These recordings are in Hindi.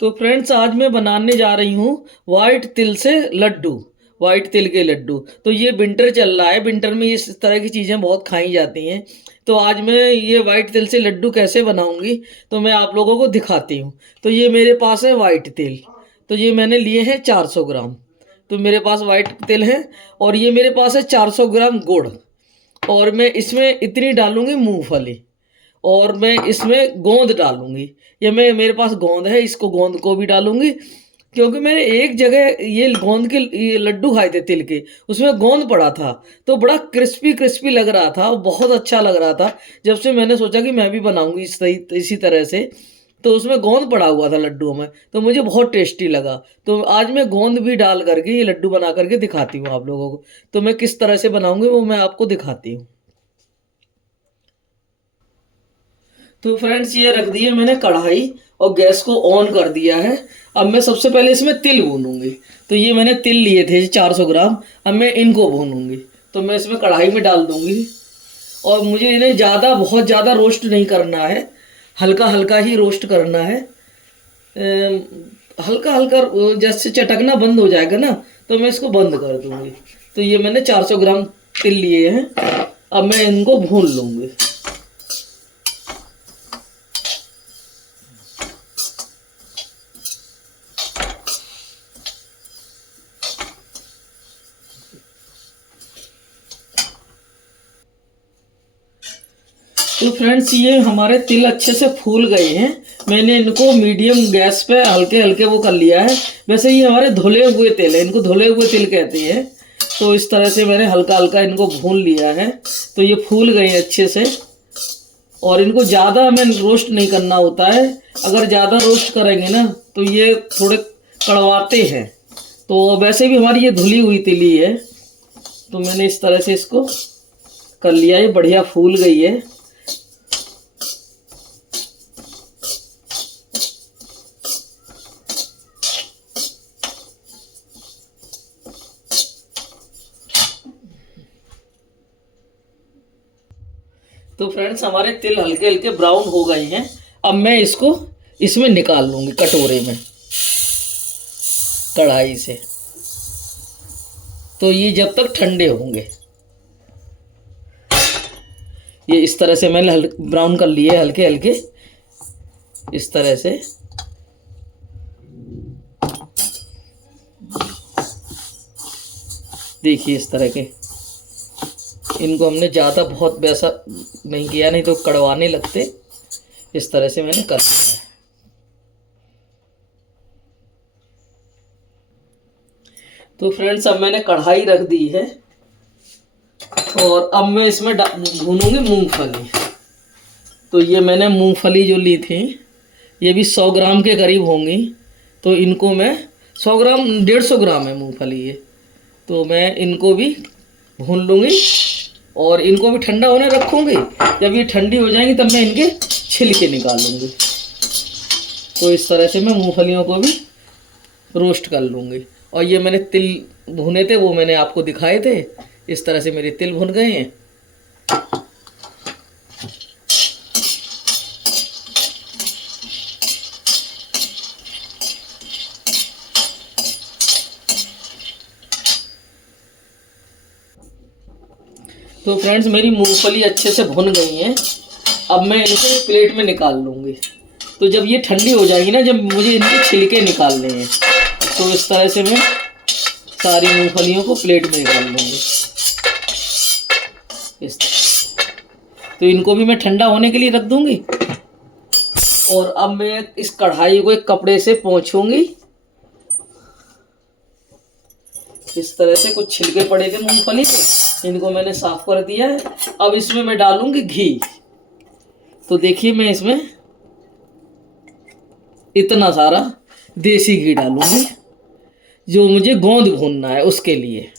तो फ्रेंड्स आज मैं बनाने जा रही हूँ वाइट तिल से लड्डू। वाइट तिल के लड्डू। तो ये विंटर चल रहा है, विंटर में इस तरह की चीज़ें बहुत खाई जाती हैं। तो आज मैं ये वाइट तिल से लड्डू कैसे बनाऊंगी तो मैं आप लोगों को दिखाती हूँ। तो ये मेरे पास है वाइट तिल। तो ये मैंने लिए हैं 400 ग्राम। तो मेरे पास वाइट तिल है। और ये मेरे पास है 400 ग्राम गुड़। और मैं इसमें इतनी डालूंगी मूंगफली। और मैं इसमें गोंद डालूंगी। ये मेरे पास गोंद है, इसको गोंद को भी डालूंगी। क्योंकि मैंने एक जगह ये गोंद के ये लड्डू खाए थे तिल के, उसमें गोंद पड़ा था। तो बड़ा क्रिस्पी क्रिस्पी लग रहा था, बहुत अच्छा लग रहा था। जब से मैंने सोचा कि मैं भी बनाऊंगी इसी तरह से। तो उसमें गोंद पड़ा हुआ था लड्डुओं में, तो मुझे बहुत टेस्टी लगा। तो आज मैं गोंद भी डाल करके ये लड्डू बना करके दिखाती हूँ आप लोगों को। तो मैं किस तरह से बनाऊंगी वो मैं आपको दिखाती हूँ। तो फ्रेंड्स ये रख दिए मैंने कढ़ाई और गैस को ऑन कर दिया है। अब मैं सबसे पहले इसमें तिल भूनूंगी। तो ये मैंने तिल लिए थे 400 ग्राम। अब मैं इनको भूनूंगी। तो मैं इसमें कढ़ाई में डाल दूंगी। और मुझे इन्हें ज़्यादा बहुत ज़्यादा रोस्ट नहीं करना है, हल्का हल्का ही रोस्ट करना है। हल्का हल्का जैसे चटकना बंद हो जाएगा ना तो मैं इसको बंद कर दूंगी। तो ये मैंने 400 ग्राम तिल लिए हैं। अब मैं इनको भून लूँगी। तो फ्रेंड्स ये हमारे तिल अच्छे से फूल गए हैं। मैंने इनको मीडियम गैस पे हल्के हल्के वो कर लिया है। वैसे ये हमारे धुले हुए तिल है, इनको धुले हुए तिल कहते हैं। तो इस तरह से मैंने हल्का हल्का इनको भून लिया है। तो ये फूल गए हैं अच्छे से। और इनको ज़्यादा हमें रोस्ट नहीं करना होता है। अगर ज़्यादा रोस्ट करेंगे ना तो ये थोड़े कड़वाते हैं। तो वैसे भी हमारी ये धुली हुई तिली है। तो मैंने इस तरह से इसको कर लिया, ये बढ़िया फूल गई है। तो फ्रेंड्स हमारे तिल हल्के हल्के ब्राउन हो गए हैं। अब मैं इसको इसमें निकाल लूँगी कटोरे में, कढ़ाई से। तो ये जब तक ठंडे होंगे, ये इस तरह से मैंने ब्राउन कर लिए हल्के हल्के, इस तरह से। देखिए इस तरह के इनको हमने ज़्यादा बहुत वैसा नहीं किया, नहीं तो कड़वाने लगते। इस तरह से मैंने कर लिया है। तो फ्रेंड्स अब मैंने कढ़ाई रख दी है। और अब मैं इसमें भूनूंगी मूंगफली। तो ये मैंने मूंगफली जो ली थी, ये भी 100 ग्राम के करीब होंगी। तो इनको मैं 100 ग्राम 150 ग्राम है मूंगफली ये। तो मैं इनको भी भून लूँगी। और इनको भी ठंडा होने रखूँगी। जब ये ठंडी हो जाएंगी तब मैं इनके छिलके निकालूँगी। तो इस तरह से मैं मूंगफलियों को भी रोस्ट कर लूँगी। और ये मैंने तिल भुने थे वो मैंने आपको दिखाए थे। इस तरह से मेरे तिल भुन गए हैं। तो फ्रेंड्स मेरी मूंगफली अच्छे से भुन गई हैं। अब मैं इसे प्लेट में निकाल लूँगी। तो जब ये ठंडी हो जाएगी ना, जब मुझे इनके छिलके निकालने हैं, तो इस तरह से मैं सारी मूंगफलियों को प्लेट में निकाल लूँगी इस तरह। तो इनको भी मैं ठंडा होने के लिए रख दूँगी। और अब मैं इस कढ़ाई को एक कपड़े से पोंछूंगी। इस तरह से कुछ छिलके पड़े थे मूंगफली के, इनको मैंने साफ कर दिया है। अब इसमें मैं डालूंगी घी। तो देखिए मैं इसमें इतना सारा देसी घी डालूंगी, जो मुझे गोंद भूनना है उसके लिए।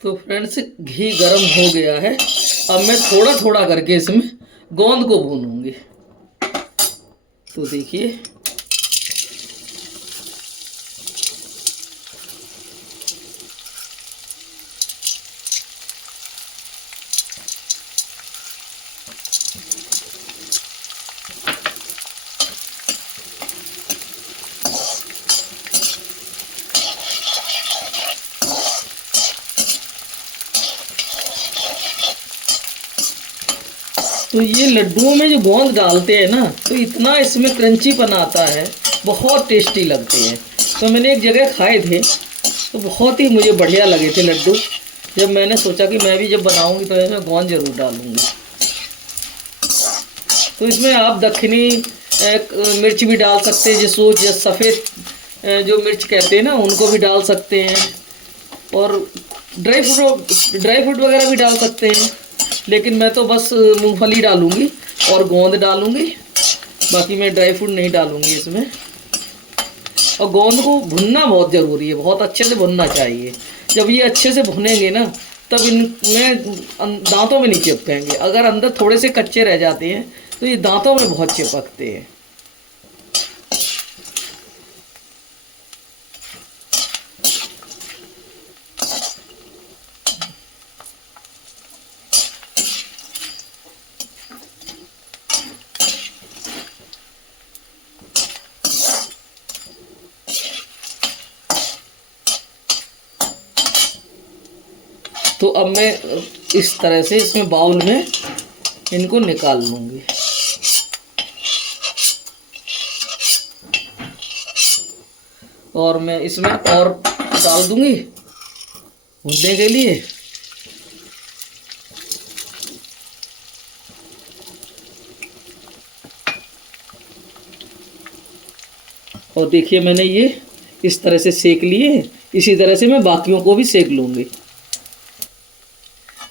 तो फ्रेंड्स घी गरम हो गया है। अब मैं थोड़ा थोड़ा करके इसमें गोंद को भूनूंगी। तो देखिए तो ये लड्डुओं में जो गोंद डालते हैं ना, तो इतना इसमें क्रंचीपन आता है, बहुत टेस्टी लगते हैं। तो मैंने एक जगह खाए थे तो बहुत ही मुझे बढ़िया लगे थे लड्डू। जब मैंने सोचा कि मैं भी जब बनाऊंगी तो इसमें गोंद जरूर डालूंगी। तो इसमें आप दक्षिणी मिर्च भी डाल सकते हैं, जिसको सफ़ेद जो मिर्च कहते हैं ना, उनको भी डाल सकते हैं। और ड्राई फ्रूट वगैरह भी डाल सकते हैं, लेकिन मैं तो बस मूंगफली डालूंगी और गोंद डालूंगी, बाकी मैं ड्राई फ्रूट नहीं डालूंगी इसमें। और गोंद को भुनना बहुत ज़रूरी है, बहुत अच्छे से भुनना चाहिए। जब ये अच्छे से भुनेंगे ना, तब इनमें दांतों में नहीं चिपकेंगे। अगर अंदर थोड़े से कच्चे रह जाते हैं तो ये दांतों में बहुत चिपकते हैं। तो अब मैं इस तरह से इसमें बाउल में इनको निकाल लूँगी। और मैं इसमें और डाल दूँगी भुनने के लिए। और देखिए मैंने ये इस तरह से सेक लिए। इसी तरह से मैं बाकियों को भी सेक लूँगी।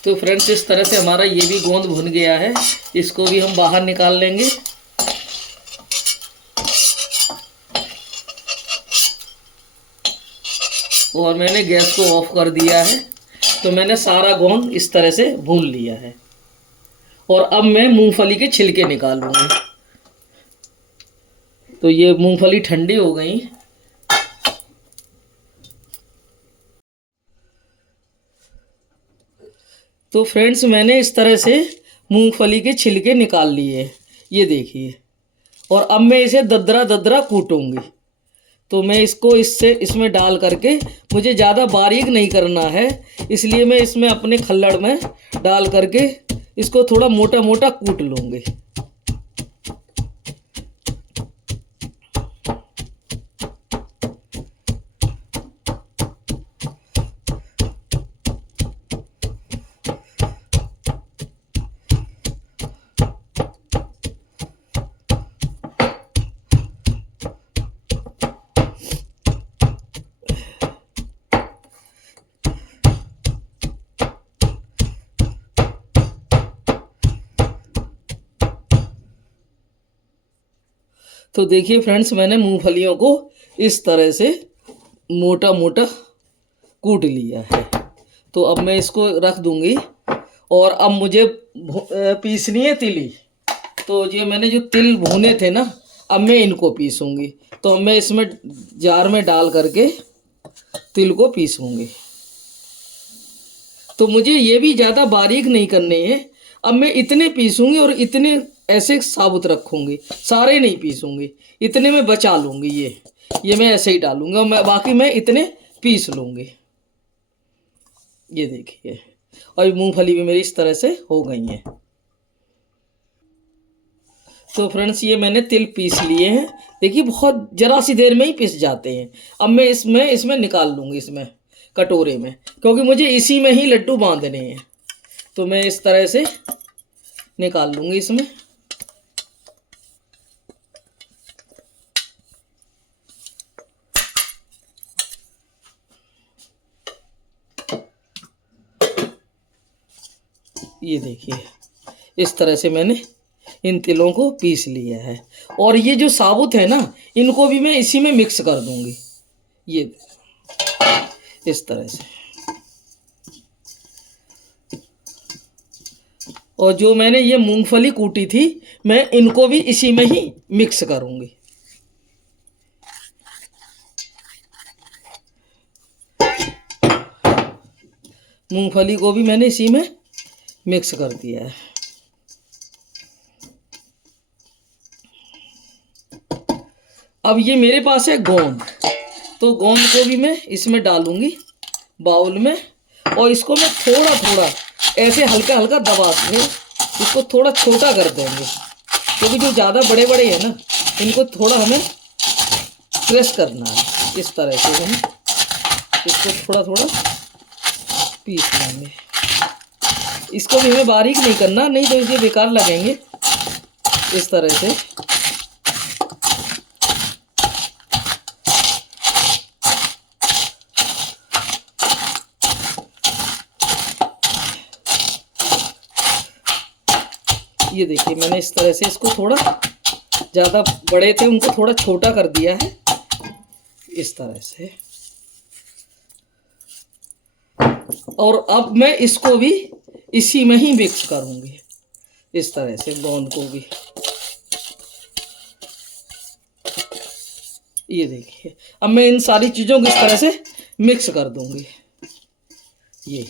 तो फ्रेंड्स, इस तरह से हमारा ये भी गोंद भुन गया है। इसको भी हम बाहर निकाल लेंगे। और मैंने गैस को ऑफ कर दिया है। तो मैंने सारा गोंद इस तरह से भून लिया है। और अब मैं मूंगफली के छिलके निकालूंगी। तो ये मूंगफली ठंडी हो गई। तो फ्रेंड्स, मैंने इस तरह से मूंगफली के छिलके निकाल लिए, ये देखिए। और अब मैं इसे ददरा ददरा कूटूंगी। तो मैं इसको इसमें डाल करके, मुझे ज़्यादा बारीक नहीं करना है, इसलिए मैं इसमें अपने खल्लड़ में डाल करके इसको थोड़ा मोटा मोटा कूट लूँगी। तो देखिए फ्रेंड्स, मैंने मूंगफलियों को इस तरह से मोटा मोटा कूट लिया है। तो अब मैं इसको रख दूंगी। और अब मुझे पीसनी है तिली। तो ये मैंने जो तिल भुने थे ना, अब मैं इनको पीसूंगी। तो अब मैं इसमें जार में डाल करके तिल को पीसूंगी। तो मुझे ये भी ज़्यादा बारीक नहीं करने हैं। अब मैं इतने पीसूंगी और इतने ऐसे साबुत रखूंगी, सारे नहीं पीसूंगी। इतने में बचा लूँगी। ये मैं ऐसे ही डालूंगा और मैं बाकी मैं इतने पीस लूँगी। ये देखिए, और मूंगफली भी मेरी इस तरह से हो गई है। तो फ्रेंड्स, ये मैंने तिल पीस लिए हैं। देखिए बहुत ज़रा सी देर में ही पिस जाते हैं। अब मैं इसमें निकाल लूँगी, इसमें कटोरे में, क्योंकि मुझे इसी में ही लड्डू बांधने हैं। तो मैं इस तरह से निकाल लूँगी इसमें। ये देखिए, इस तरह से मैंने इन तिलों को पीस लिया है। और ये जो साबुत है ना, इनको भी मैं इसी में मिक्स कर दूंगी। ये इस तरह से। और जो मैंने ये मूंगफली कूटी थी, मैं इनको भी इसी में ही मिक्स करूंगी। मूंगफली को भी मैंने इसी में मिक्स कर दिया है। अब ये मेरे पास है गोंद, तो गोंद को भी मैं इसमें डालूंगी बाउल में, और इसको मैं थोड़ा थोड़ा ऐसे हल्का हल्का दबा के इसको थोड़ा छोटा कर देंगे, क्योंकि जो ज़्यादा बड़े बड़े हैं ना, इनको थोड़ा हमें प्रेस करना है। इस तरह से हम इसको थोड़ा थोड़ा पीस लेंगे। इसको भी हमें बारीक नहीं करना, नहीं तो ये बेकार लगेंगे। इस तरह से ये देखिए, मैंने इस तरह से इसको थोड़ा, ज़्यादा बड़े थे उनको थोड़ा छोटा कर दिया है इस तरह से। और अब मैं इसको भी इसी में ही मिक्स करूंगी इस तरह से, गोंद को भी। ये देखिए, अब मैं इन सारी चीज़ों को इस तरह से मिक्स कर दूंगी। ये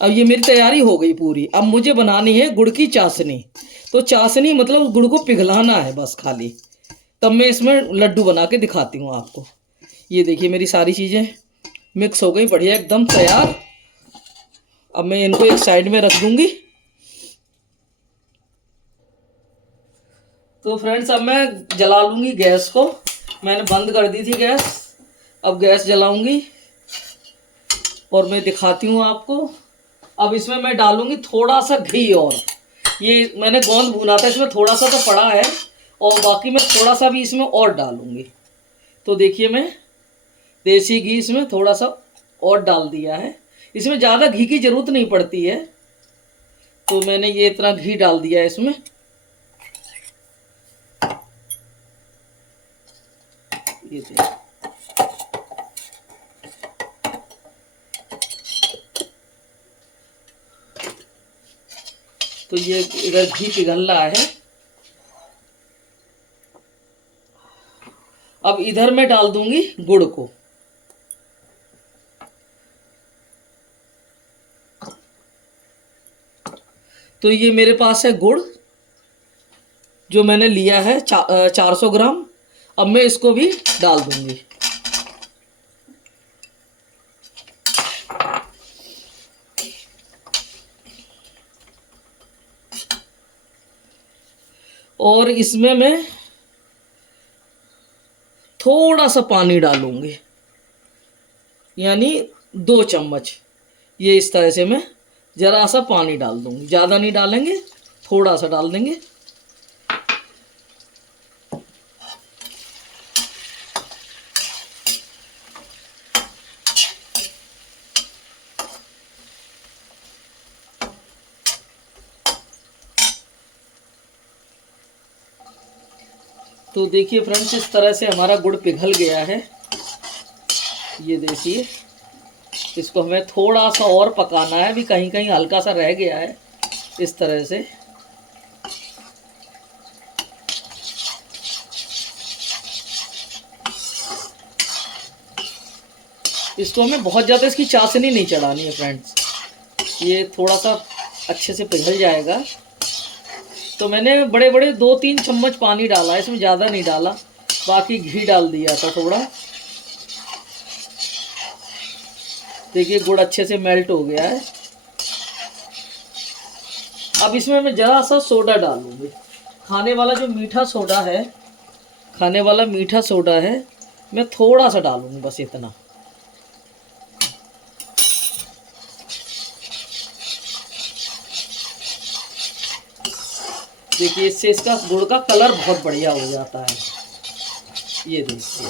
अब ये मेरी तैयारी हो गई पूरी। अब मुझे बनानी है गुड़ की चाशनी। तो चाशनी मतलब गुड़ को पिघलाना है बस खाली, तब मैं इसमें लड्डू बना के दिखाती हूँ आपको। ये देखिए, मेरी सारी चीज़ें मिक्स हो गई, बढ़िया एकदम तैयार। अब मैं इनको एक साइड में रख दूंगी। तो फ्रेंड्स, अब मैं जला लूँगी गैस को। मैंने बंद कर दी थी गैस, अब गैस जलाऊंगी और मैं दिखाती हूँ आपको। अब इसमें मैं डालूंगी थोड़ा सा घी, और ये मैंने गोंद भुना था, इसमें थोड़ा सा तो पड़ा है, और बाकी मैं थोड़ा सा भी इसमें और डालूंगी। तो देखिए, मैं देसी घी इसमें थोड़ा सा और डाल दिया है। इसमें ज़्यादा घी की ज़रूरत नहीं पड़ती है, तो मैंने ये इतना घी डाल दिया है इसमें। ये देखिए, तो ये इधर घी पिघल रहा है। अब इधर मैं डाल दूंगी गुड़ को। तो ये मेरे पास है गुड़, जो मैंने लिया है 400 ग्राम। अब मैं इसको भी डाल दूंगी। और इसमें मैं थोड़ा सा पानी डालूंगी, यानी 2 चम्मच। ये इस तरह से मैं ज़रा सा पानी डाल दूंगी, ज़्यादा नहीं डालेंगे, थोड़ा सा डाल देंगे। तो देखिए फ्रेंड्स, इस तरह से हमारा गुड़ पिघल गया है। ये देखिए, इसको हमें थोड़ा सा और पकाना है, भी कहीं कहीं हल्का सा रह गया है। इस तरह से इसको हमें बहुत ज़्यादा इसकी चाशनी नहीं चढ़ानी है फ्रेंड्स, ये थोड़ा सा अच्छे से पिघल जाएगा। तो मैंने बड़े बड़े 2-3 चम्मच पानी डाला है, इसमें ज़्यादा नहीं डाला, बाकी घी डाल दिया था थोड़ा। देखिए, गुड़ अच्छे से मेल्ट हो गया है। अब इसमें मैं ज़रा सा सोडा डालूंगी, खाने वाला जो मीठा सोडा है, खाने वाला मीठा सोडा है, मैं थोड़ा सा डालूंगी, बस इतना। देखिए, इससे इसका गुड़ का कलर बहुत बढ़िया हो जाता है। ये देखिए,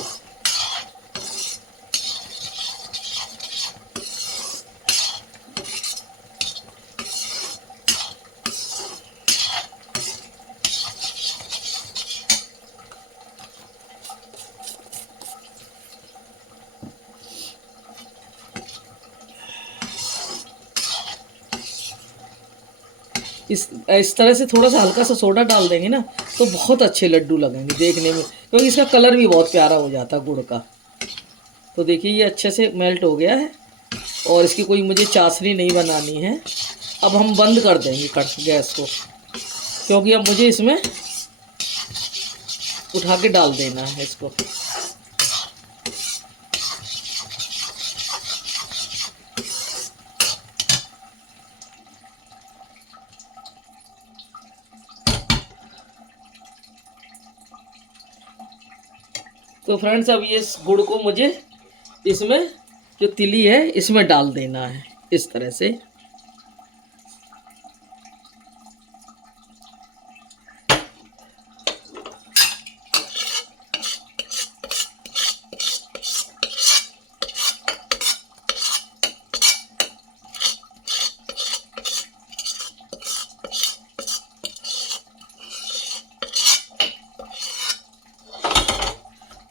इस तरह से थोड़ा सा हल्का सा सोडा डाल देंगे ना तो बहुत अच्छे लड्डू लगेंगे देखने में, क्योंकि इसका कलर भी बहुत प्यारा हो जाता है गुड़ का। तो देखिए ये अच्छे से मेल्ट हो गया है और इसकी कोई मुझे चाशनी नहीं बनानी है। अब हम बंद कर देंगे गैस को, क्योंकि अब मुझे इसमें उठा के डाल देना है इसको। तो फ्रेंड्स अब ये इस गुड़ को मुझे इसमें जो तिली है इसमें डाल देना है इस तरह से।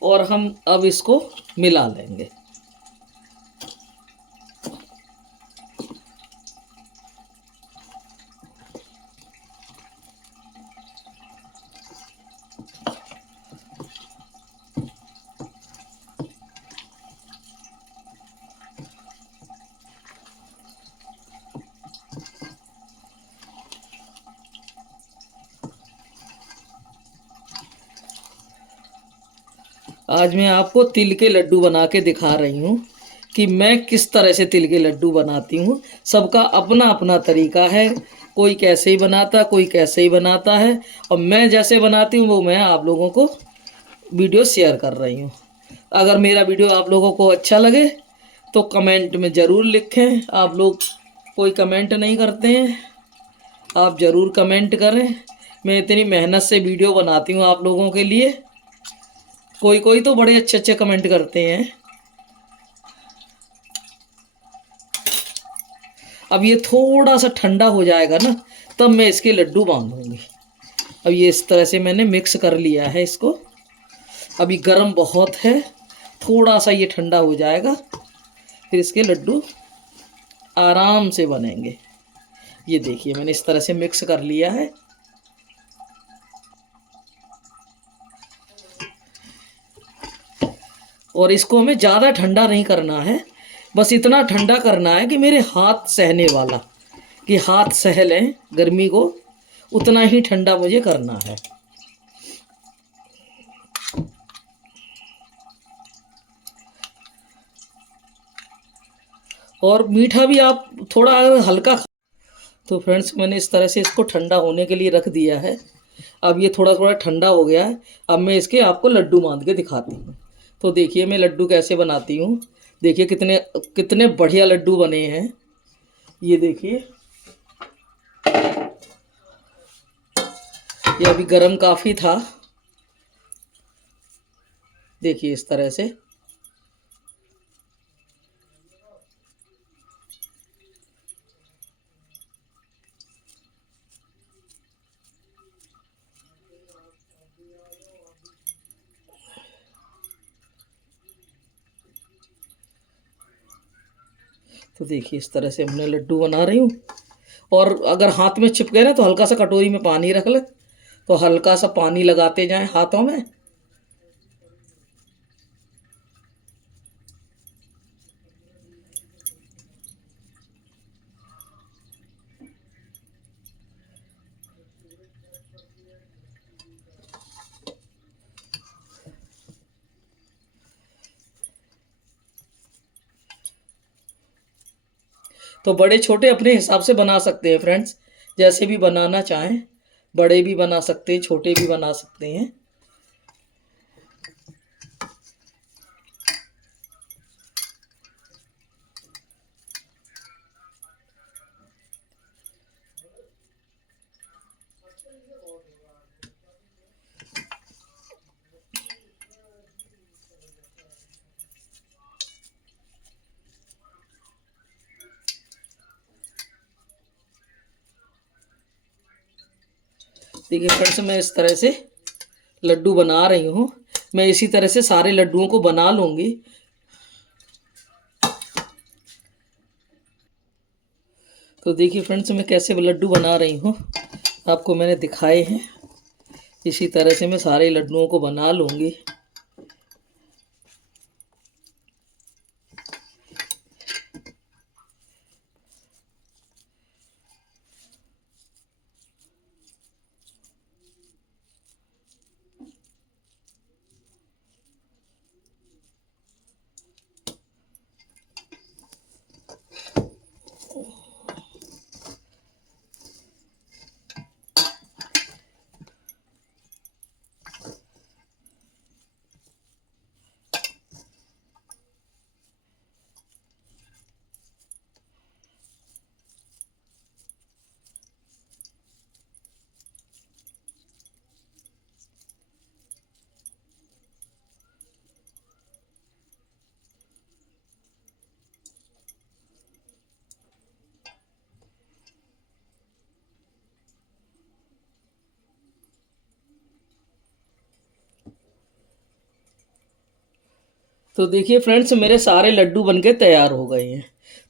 और हम अब इसको मिला लेंगे। आज मैं आपको तिल के लड्डू बना के दिखा रही हूँ कि मैं किस तरह से तिल के लड्डू बनाती हूँ। सबका अपना अपना तरीका है, कोई कैसे ही बनाता, कोई कैसे ही बनाता है, और मैं जैसे बनाती हूँ वो मैं आप लोगों को वीडियो शेयर कर रही हूँ। अगर मेरा वीडियो आप लोगों को अच्छा लगे तो कमेंट में ज़रूर लिखें। आप लोग कोई कमेंट नहीं करते हैं, आप ज़रूर कमेंट करें। मैं इतनी मेहनत से वीडियो बनाती हूँ आप लोगों के लिए, कोई कोई तो बड़े अच्छे अच्छे कमेंट करते हैं। अब ये थोड़ा सा ठंडा हो जाएगा ना तब मैं इसके लड्डू बांधूंगी। अब ये इस तरह से मैंने मिक्स कर लिया है इसको। अभी गर्म बहुत है, थोड़ा सा ये ठंडा हो जाएगा फिर इसके लड्डू आराम से बनेंगे। ये देखिए मैंने इस तरह से मिक्स कर लिया है। और इसको हमें ज़्यादा ठंडा नहीं करना है, बस इतना ठंडा करना है कि मेरे हाथ सहने वाला, कि हाथ सह लें गर्मी को, उतना ही ठंडा मुझे करना है। और मीठा भी आप थोड़ा अगर हल्का। तो फ्रेंड्स मैंने इस तरह से इसको ठंडा होने के लिए रख दिया है। अब ये थोड़ा थोड़ा ठंडा हो गया है। अब मैं इसके आपको लड्डू बांध के दिखाती हूँ। तो देखिए मैं लड्डू कैसे बनाती हूँ। देखिए कितने कितने बढ़िया लड्डू बने हैं। ये देखिए, ये अभी गरम काफ़ी था। देखिए इस तरह से। तो देखिए इस तरह से हमने लड्डू बना रही हूँ। और अगर हाथ में चिपके ना तो हल्का सा कटोरी में पानी रख ले, तो हल्का सा पानी लगाते जाएं हाथों में। तो बड़े छोटे अपने हिसाब से बना सकते हैं फ्रेंड्स, जैसे भी बनाना चाहें। बड़े भी बना सकते हैं, छोटे भी बना सकते हैं। देखिए फ्रेंड्स मैं इस तरह से लड्डू बना रही हूँ। मैं इसी तरह से सारे लड्डुओं को बना लूँगी। तो देखिए फ्रेंड्स, मैं कैसे लड्डू बना रही हूँ, आपको मैंने दिखाए हैं। इसी तरह से मैं सारे लड्डुओं को बना लूँगी। तो देखिए फ्रेंड्स, मेरे सारे लड्डू बनके तैयार हो गए हैं।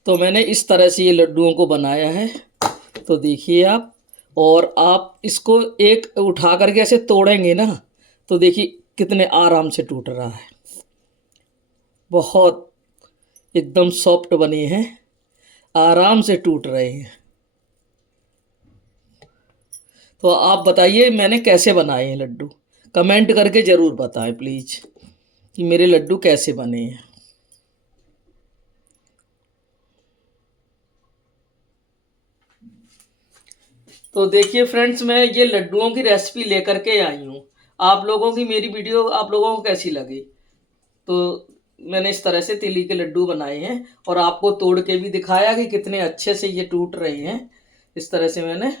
तो मैंने इस तरह से ये लड्डुओं को बनाया है। तो देखिए आप, और आप इसको एक उठा करके ऐसे तोड़ेंगे ना, तो देखिए कितने आराम से टूट रहा है। बहुत एकदम सॉफ्ट बने हैं, आराम से टूट रहे हैं। तो आप बताइए मैंने कैसे बनाए हैं लड्डू, कमेंट करके ज़रूर बताएं प्लीज़ कि मेरे लड्डू कैसे बने हैं। तो देखिए फ्रेंड्स, मैं ये लड्डुओं की रेसिपी लेकर के आई हूँ। आप लोगों की मेरी वीडियो आप लोगों को कैसी लगी? तो मैंने इस तरह से तिली के लड्डू बनाए हैं और आपको तोड़ के भी दिखाया कि कितने अच्छे से ये टूट रहे हैं। इस तरह से मैंने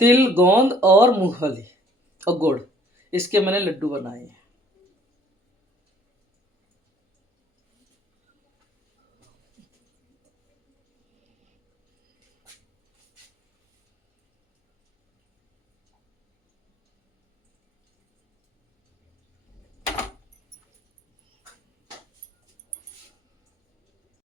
तिल, गोंद और मूंगफली और गुड़, इसके मैंने लड्डू बनाए हैं।